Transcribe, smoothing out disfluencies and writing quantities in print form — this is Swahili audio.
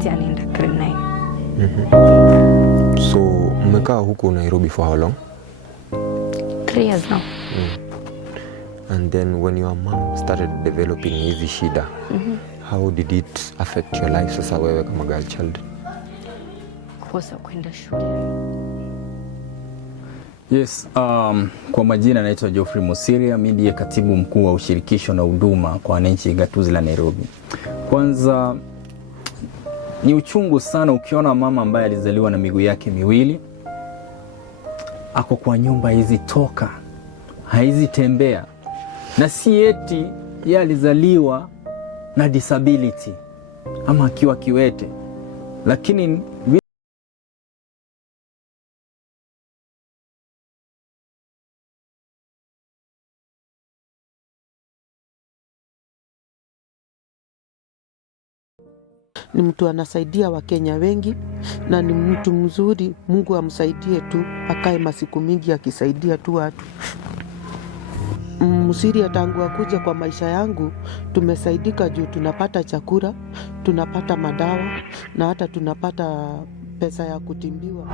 university anaenda grade 9. So mmekaa huko Nairobi for how long? 3 years now. And then when your mom started developing hizi shida, how did it affect your life sasa wewe kama girl child? Kosa kwenda shule. Yes, kwa majina naitwa Geoffrey Musiria, mimi ndiye katibu mkuu wa ushirikisho na huduma kwa wananchi gatuzi la Nairobi. Kwanza ni uchungu sana ukiona mama ambaye alizaliwa na miguu yake miwili ako kwa nyumba hizi toka, haizi tembea, na si eti yeye alizaliwa na disability ama akiwa kiwete, lakini ni mtu anasaidia Wakenya wengi na ni mtu mzuri. Mungu amsaidie tu, akae masiku mingi akisaidia tu watu. Musiria tangu akuja kwa maisha yangu tumesaidika juu tunapata chakula, tunapata madawa na hata tunapata pesa ya kutimbiwa.